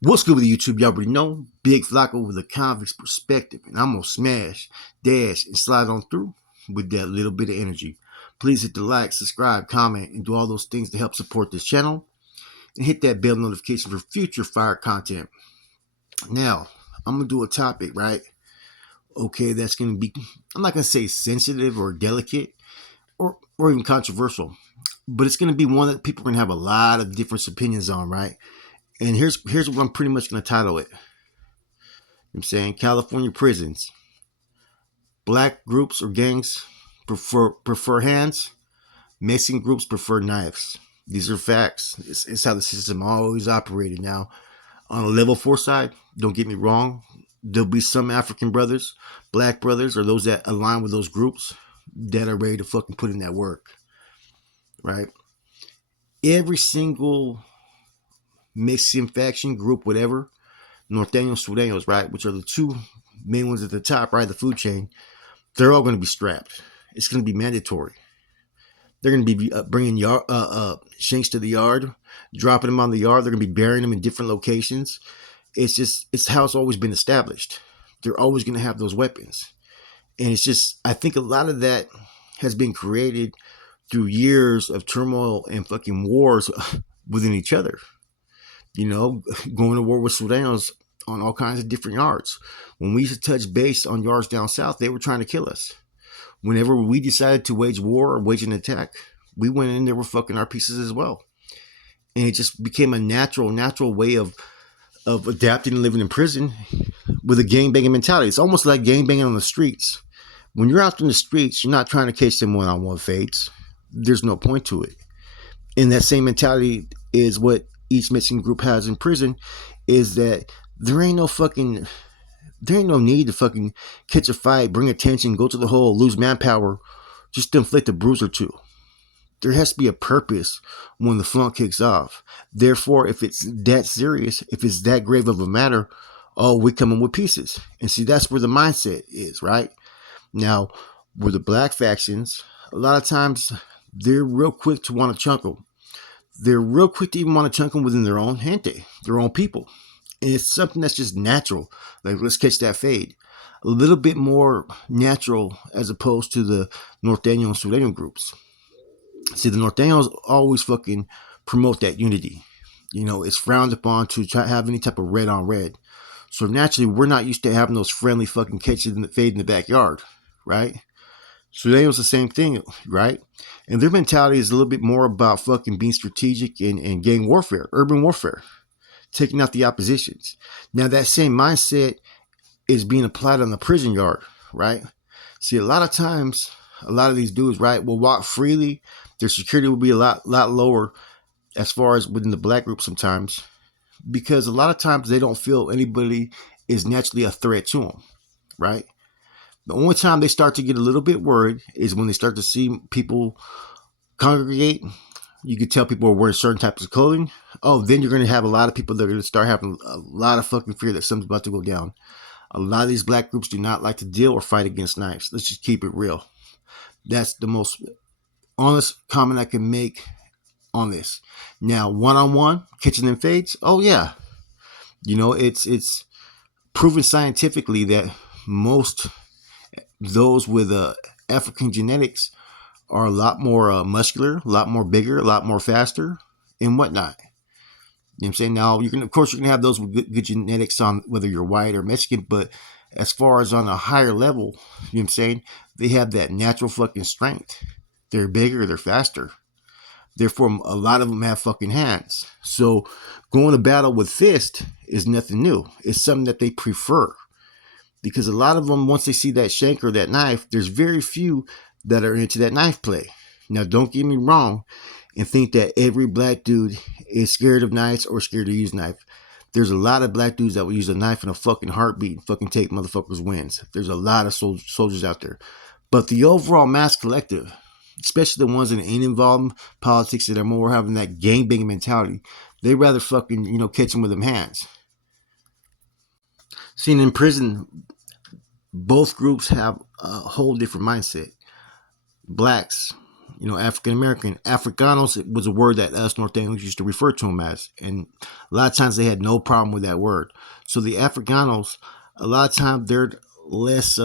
What's good with YouTube? Y'all already know. Big Flocko with a convict's perspective. And I'm going to smash, dash, and slide on through with that little bit of energy. Please hit the like, subscribe, comment, and do all those things to help support this channel. And hit that bell notification for future fire content. Now, I'm going to do a topic, right? Okay, that's going to be, I'm not going to say sensitive or delicate or even controversial. But it's going to be one that people are going to have a lot of different opinions on, right? And here's what I'm pretty much going to title it. I'm saying California prisons. Black groups or gangs prefer hands. Mexican groups prefer knives. These are facts. It's how the system always operated. Now, on a level 4 side, don't get me wrong, there'll be some African brothers, black brothers, or those that align with those groups that are ready to fucking put in that work, right? Every single Mexican faction group, whatever, Norteños, Sureños, right, which are the two main ones at the top, right, the food chain, they're all going to be strapped. It's going to be mandatory. They're going to be bringing shanks to the yard, dropping them on the yard. They're going to be burying them in different locations. It's how it's always been established. They're always going to have those weapons. And it's just, I think a lot of that has been created through years of turmoil and fucking wars within each other. You know, going to war with Sudanos on all kinds of different yards. When we used to touch base on yards down south, they were trying to kill us. Whenever we decided to wage war or wage an attack, we went in there with fucking our pieces as well. And it just became a natural way of adapting and living in prison with a gang banging mentality. It's almost like gang banging on the streets. When you're out in the streets, you're not trying to catch them one-on-one fades. There's no point to it. And that same mentality is what each Mexican group has in prison, is that there ain't no need to fucking catch a fight, bring attention, go to the hole, lose manpower, just to inflict a bruise or two. There has to be a purpose when the flunk kicks off. Therefore, if it's that serious, if it's that grave of a matter, oh, we come in with pieces. And see, that's where the mindset is, right? Now, with the black factions, a lot of times they're real quick to want to chunk them. They're real quick to even want to chunk them within their own gente, their own people. And it's something that's just natural. Like, let's catch that fade. A little bit more natural as opposed to the Norteño and Sureño groups. See, the Norteños always fucking promote that unity. You know, it's frowned upon to try to have any type of red on red. So naturally, we're not used to having those friendly fucking catches in the fade in the backyard, right? Sureños the same thing, right? And their mentality is a little bit more about fucking being strategic and gang warfare, urban warfare, taking out the oppositions. Now, that same mindset is being applied on the prison yard, right? See, a lot of times, a lot of these dudes, right, will walk freely. Their security will be a lot lower as far as within the black group sometimes, because a lot of times they don't feel anybody is naturally a threat to them, right? The only time they start to get a little bit worried is when they start to see people congregate. You could tell people are wearing certain types of clothing. Oh, then you're going to have a lot of people that are going to start having a lot of fucking fear that something's about to go down. A lot of these black groups do not like to deal or fight against knives. Let's just keep it real. That's the most honest comment I can make on this. Now, one-on-one, catching them fades. Oh, yeah. You know, it's proven scientifically that most those with African genetics are a lot more muscular, a lot more bigger, a lot more faster, and whatnot. You know what I'm saying? Now, of course, you can have those with good genetics on whether you're white or Mexican, but as far as on a higher level, you know what I'm saying? They have that natural fucking strength. They're bigger, they're faster. Therefore, a lot of them have fucking hands. So going to battle with fist is nothing new. It's something that they prefer. Because a lot of them, once they see that shank or that knife, there's very few that are into that knife play. Now, don't get me wrong and think that every black dude is scared of knives or scared to use knife. There's a lot of black dudes that will use a knife in a fucking heartbeat and fucking take motherfuckers' wins. There's a lot of soldiers out there. But the overall mass collective, especially the ones that ain't involved in politics, that are more having that gang banging mentality, they rather fucking, catch them with them hands. Seen in prison, both groups have a whole different mindset. Blacks, African American. Africanos was a word that us Norteños used to refer to them as, and a lot of times they had no problem with that word. So the Africanos, a lot of times less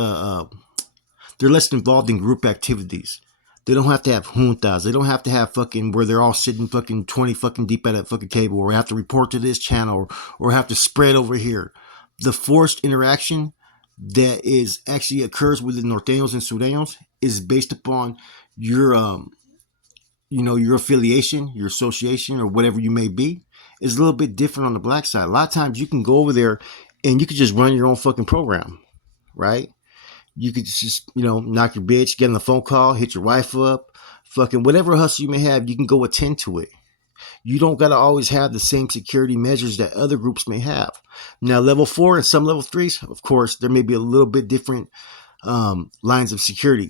they're less involved in group activities. They don't have to have juntas. They don't have to have fucking where they're all sitting fucking 20 fucking deep at a fucking table, or have to report to this channel, or have to spread over here. The forced interaction that is actually occurs with the Norteños and Sureños is based upon your your affiliation, your association, or whatever you may be, is a little bit different on the black side. A lot of times you can go over there and you can just run your own fucking program, right? You could just, knock your bitch, get on the phone call, hit your wife up, fucking whatever hustle you may have, you can go attend to it. You don't got to always have the same security measures that other groups may have. Now, level 4 and some level 3s, of course, there may be a little bit different lines of security.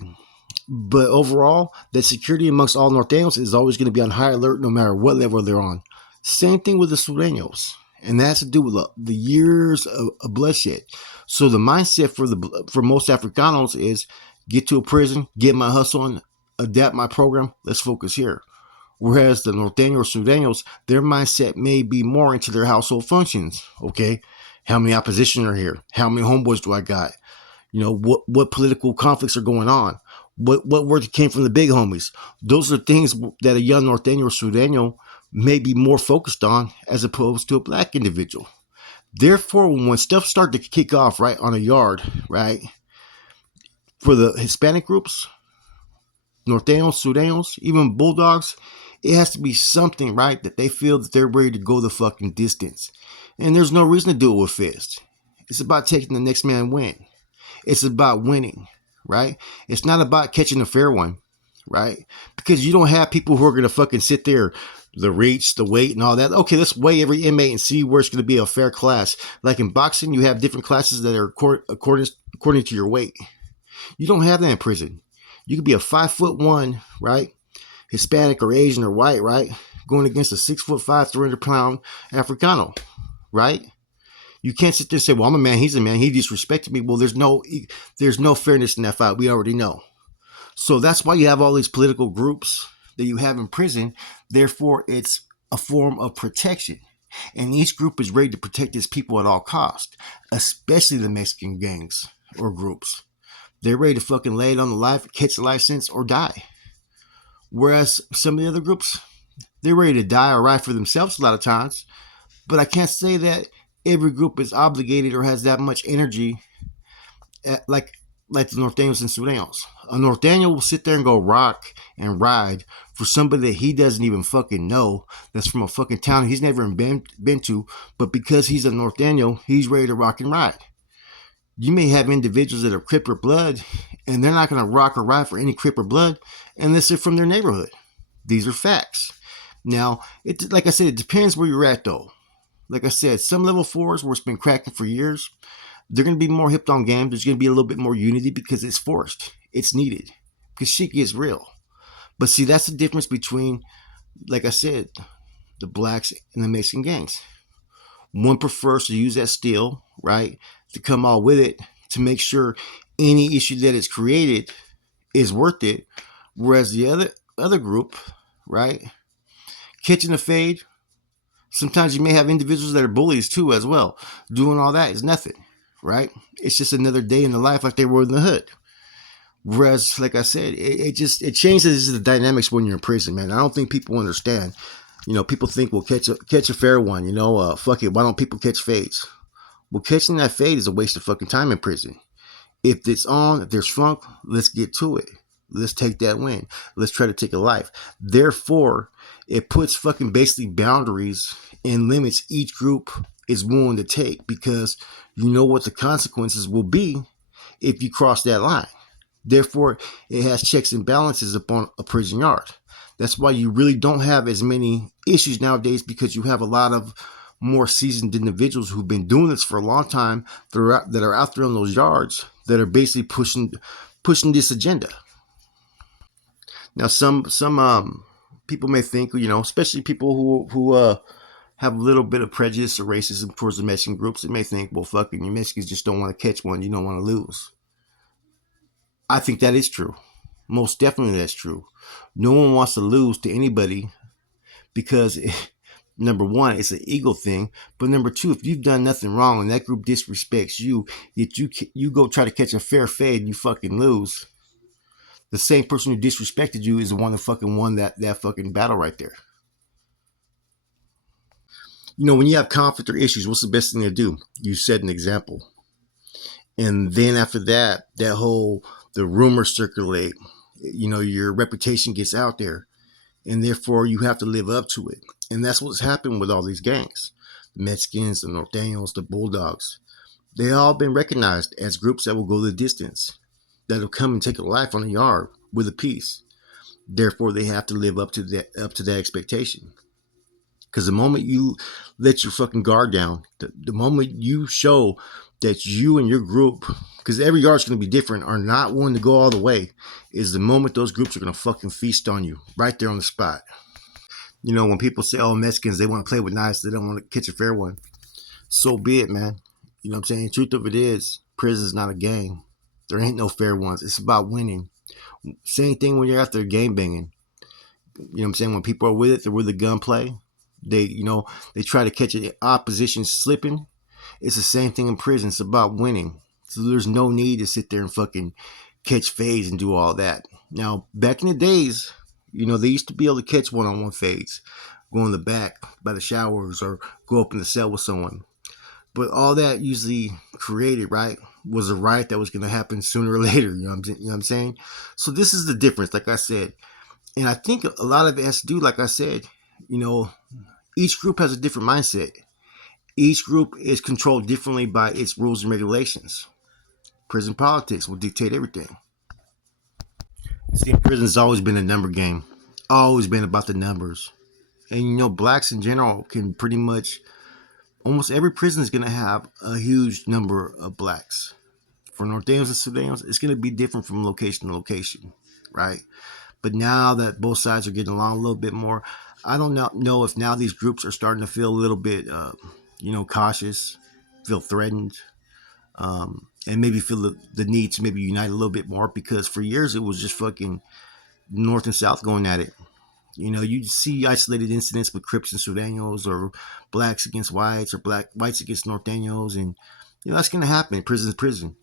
But overall, the security amongst all Norteños is always going to be on high alert no matter what level they're on. Same thing with the Sureños. And that has to do with the years of bloodshed. So the mindset for most Africanos is get to a prison, get my hustle on, adapt my program, let's focus here. Whereas the Norteños or Sureños, their mindset may be more into their household functions. Okay, how many opposition are here? How many homeboys do I got? What political conflicts are going on? What word came from the big homies? Those are things that a young Norteño or Sureño may be more focused on as opposed to a black individual. Therefore, when stuff started to kick off right on a yard, right, for the Hispanic groups, Norteños, Sureños, even Bulldogs, it has to be something, right, that they feel that they're ready to go the fucking distance. And there's no reason to do it with fists. It's about taking the next man win. It's about winning, right? It's not about catching a fair one, right? Because you don't have people who are going to fucking sit there, the reach, the weight, and all that. Okay, let's weigh every inmate and see where it's going to be a fair class. Like in boxing, you have different classes that are according to your weight. You don't have that in prison. You could be a 5'1", right? Hispanic or Asian or white, right? Going against a 6'5", 300-pound Africano, right? You can't sit there and say, well, I'm a man, he's a man, he disrespected me. Well, there's no fairness in that fight. We already know. So that's why you have all these political groups that you have in prison. Therefore, it's a form of protection. And each group is ready to protect its people at all costs, especially the Mexican gangs or groups. They're ready to fucking lay it on the life, catch a license, or die. Whereas some of the other groups, they're ready to die or ride for themselves a lot of times. But I can't say that every group is obligated or has that much energy like the Norteños and Sureños. A Norteño will sit there and go rock and ride for somebody that he doesn't even fucking know, that's from a fucking town he's never been to, but because he's a Norteño, he's ready to rock and ride. You may have individuals that are Crip or Blood, and they're not going to rock or ride for any Crip or Blood unless they're from their neighborhood. These are facts. Now, like I said, it depends where you're at, though. Like I said, some level 4s where it's been cracking for years, they're going to be more hipped on games. There's going to be a little bit more unity because it's forced. It's needed. Because shit gets real. But see, that's the difference between, like I said, the blacks and the Mexican gangs. One prefers to use that steel, right, to come all with it to make sure any issue that is created is worth it. Whereas the other group, right, catching a fade, sometimes you may have individuals that are bullies too as well. Doing all that is nothing, right? It's just another day in the life like they were in the hood. Whereas, like I said, it changes the dynamics when you're in prison, man. I don't think people understand. People think, well, catch a fair one. Fuck it. Why don't people catch fades? Well, catching that fade is a waste of fucking time in prison. If it's on, if there's funk, let's get to it. Let's take that win. Let's try to take a life. Therefore, it puts fucking basically boundaries and limits each group is willing to take, because you know what the consequences will be if you cross that line. Therefore, it has checks and balances upon a prison yard. That's why you really don't have as many issues nowadays, because you have a lot of more seasoned individuals who've been doing this for a long time that are out there on those yards that are basically pushing this agenda. Now, some people may think, especially people who have a little bit of prejudice or racism towards the Mexican groups, they may think, well, fucking, you Mexicans just don't want to catch one, you don't want to lose. I think that is true. Most definitely that's true. No one wants to lose to anybody because number one, it's an ego thing. But number two, if you've done nothing wrong and that group disrespects you, yet you go try to catch a fair fade and you fucking lose, the same person who disrespected you is the one that fucking won that fucking battle right there. You know, when you have conflict or issues, what's the best thing to do? You set an example. And then after that, the rumors circulate. You know, your reputation gets out there, and therefore you have to live up to it. And that's what's happened with all these gangs. The Mexicans, the Norteños, the Bulldogs. They all been recognized as groups that will go the distance, that'll come and take a life on a yard with a piece. Therefore, they have to live up to that expectation. Because the moment you let your fucking guard down, the moment you show that you and your group, because every yard's going to be different, are not willing to go all the way, is the moment those groups are going to fucking feast on you right there on the spot. You know, when people say, oh, Mexicans, they want to play with knives, they don't want to catch a fair one. So be it, man. You know what I'm saying? The truth of it is, prison's not a game. There ain't no fair ones. It's about winning. Same thing when you're after game banging. You know what I'm saying? When people are with it, they're with the gunplay. They try to catch an opposition slipping. It's the same thing in prison. It's about winning. So there's no need to sit there and fucking catch fades and do all that. Now, back in the days, they used to be able to catch one-on-one fades, go in the back by the showers or go up in the cell with someone. But all that usually created, right, was a riot that was going to happen sooner or later. You know what I'm saying? So this is the difference, like I said. And I think a lot of it has to do, like I said, each group has a different mindset. Each group is controlled differently by its rules and regulations. Prison politics will dictate everything. See, prison's always been a number game. Always been about the numbers. And blacks in general can pretty much, almost every prison is going to have a huge number of blacks. For Norteños and Sureños, it's going to be different from location to location, right? But now that both sides are getting along a little bit more, I don't know if now these groups are starting to feel a little bit, cautious, feel threatened, and maybe feel the need to maybe unite a little bit more, because for years it was just fucking North and South going at it. You see isolated incidents with Crips and Sureños, or blacks against whites, or whites against Norteños, and that's going to happen. Prison's prison,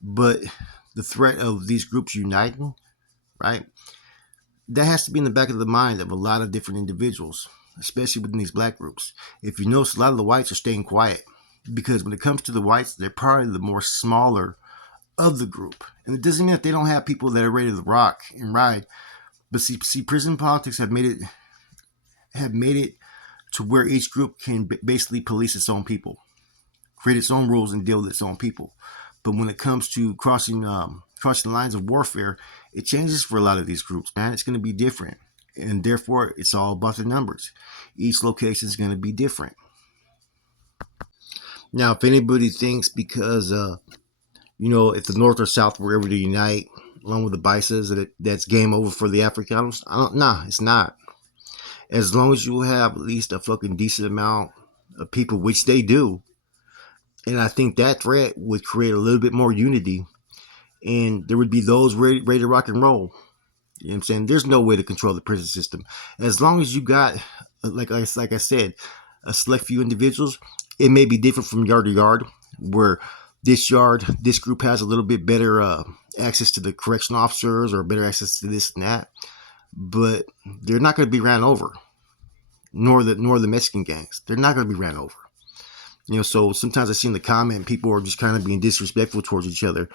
But the threat of these groups uniting, right? That has to be in the back of the mind of a lot of different individuals, especially within these black groups. If you notice, a lot of the whites are staying quiet because when it comes to the whites, they're probably the more smaller of the group. And it doesn't mean that they don't have people that are ready to rock and ride. But see, prison politics have made it to where each group can basically police its own people, create its own rules, and deal with its own people. But when it comes to crossing the lines of warfare, it changes for a lot of these groups, man. It's going to be different. And therefore, it's all about the numbers. Each location is going to be different. Now, if anybody thinks because, if the North or South were ever to unite, along with the Bisas, that's game over for the Africanos, nah, it's not. As long as you have at least a fucking decent amount of people, which they do, and I think that threat would create a little bit more unity, and there would be those ready to rock and roll. You know what I'm saying? There's no way to control the prison system. As long as you got, like I said, a select few individuals, it may be different from yard to yard, where this group has a little bit better access to the correctional officers or better access to this and that, but they're not going to be ran over, nor the Mexican gangs. They're not going to be ran over. So sometimes I see in the comment people are just kind of being disrespectful towards each other.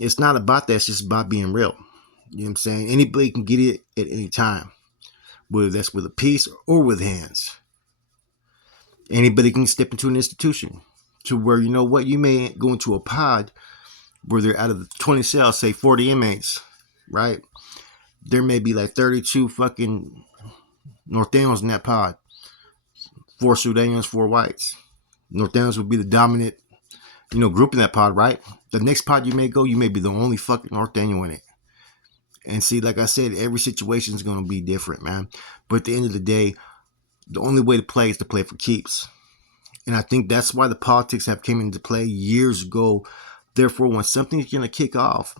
It's not about that. It's just about being real. You know what I'm saying? Anybody can get it at any time, whether that's with a piece or with hands. Anybody can step into an institution to where, you may go into a pod where they're out of the 20 cells, say 40 inmates, right? There may be like 32 fucking Norteños in that pod, 4 Sureños, 4 whites. Norteños would be the dominant, group in that pod, right? The next pod you may go, you may be the only fucking Norteño in it. And see, like I said, every situation is going to be different, man. But at the end of the day, the only way to play is to play for keeps. And I think that's why the politics have came into play years ago. Therefore, when something's going to kick off,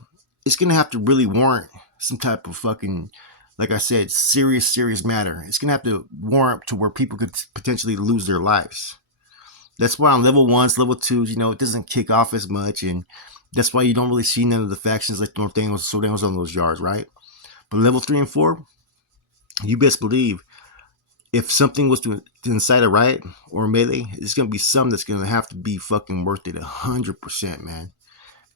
it's gonna have to really warrant some type of fucking, like I said, serious matter. It's gonna have to warrant to where people could potentially lose their lives. That's why on level ones, level twos, it doesn't kick off as much, and that's why you don't really see none of the factions like Norteños and Sodenos on those yards, right? But level 3 and 4, you best believe if something was to incite a riot or a melee, it's gonna be something that's gonna have to be fucking worth it 100%, man.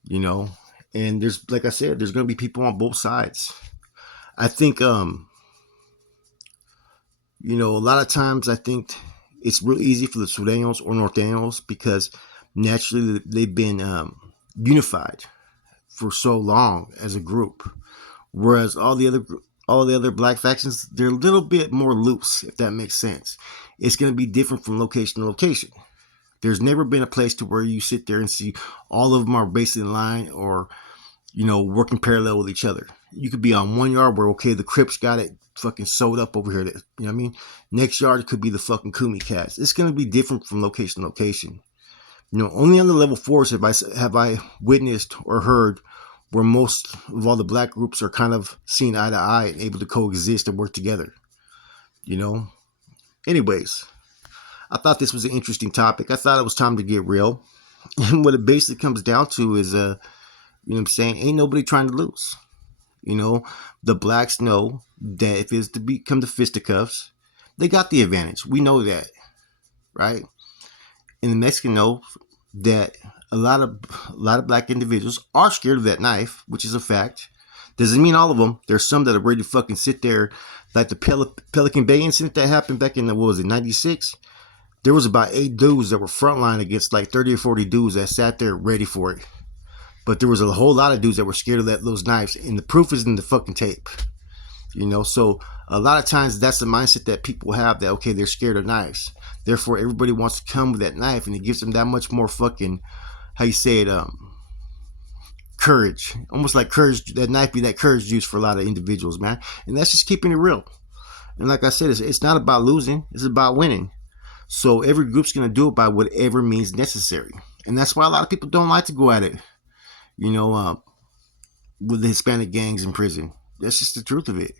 You know, and there's, like I said, there's gonna be people on both sides. I think, a lot of times I think it's real easy for the Sureños or Norteños because naturally they've been unified for so long as a group, whereas all the other black factions, they're a little bit more loose, if that makes sense. It's going to be different from location to location. There's never been a place to where you sit there and see all of them are basically in line or working parallel with each other. You could be on one yard where, okay, the Crips got it fucking sewed up over here. You know what I mean? Next yard, it could be the fucking Kumi cats. It's going to be different from location to location. Only on the level 4s have I witnessed or heard where most of all the black groups are kind of seen eye to eye and able to coexist and work together. Anyways, I thought this was an interesting topic. I thought it was time to get real. And what it basically comes down to is, what I'm saying? Ain't nobody trying to lose. The blacks know that if it's to become the fisticuffs, they got the advantage. We know that, right? And the Mexican know that a lot of black individuals are scared of that knife, which is a fact. Doesn't mean all of them. There's some that are ready to fucking sit there, like the Pelican Bay incident that happened back in what was it, 96? There was about 8 dudes that were frontline against like 30 or 40 dudes that sat there ready for it. But there was a whole lot of dudes that were scared of those knives, and the proof is in the fucking tape. So a lot of times that's the mindset that people have, that, okay, they're scared of knives. Therefore, everybody wants to come with that knife, and it gives them that much more fucking, how you say it, courage. Almost like courage, that knife be that courage juice for a lot of individuals, man. And that's just keeping it real. And like I said, it's not about losing, it's about winning. So every group's going to do it by whatever means necessary. And that's why a lot of people don't like to go at it, with the Hispanic gangs in prison. That's just the truth of it.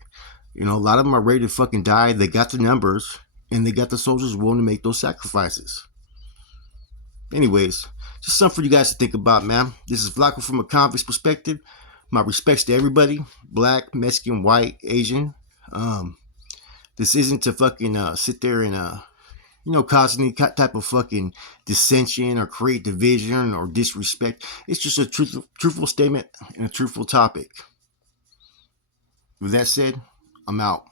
A lot of them are ready to fucking die. They got the numbers, and they got the soldiers willing to make those sacrifices. Anyways, just something for you guys to think about, man. This is Flacco from a convict's perspective. My respects to everybody, black, Mexican, white, Asian. This isn't to fucking sit there and cause any type of fucking dissension or create division or disrespect. It's just a truthful statement and a truthful topic. With that said, I'm out.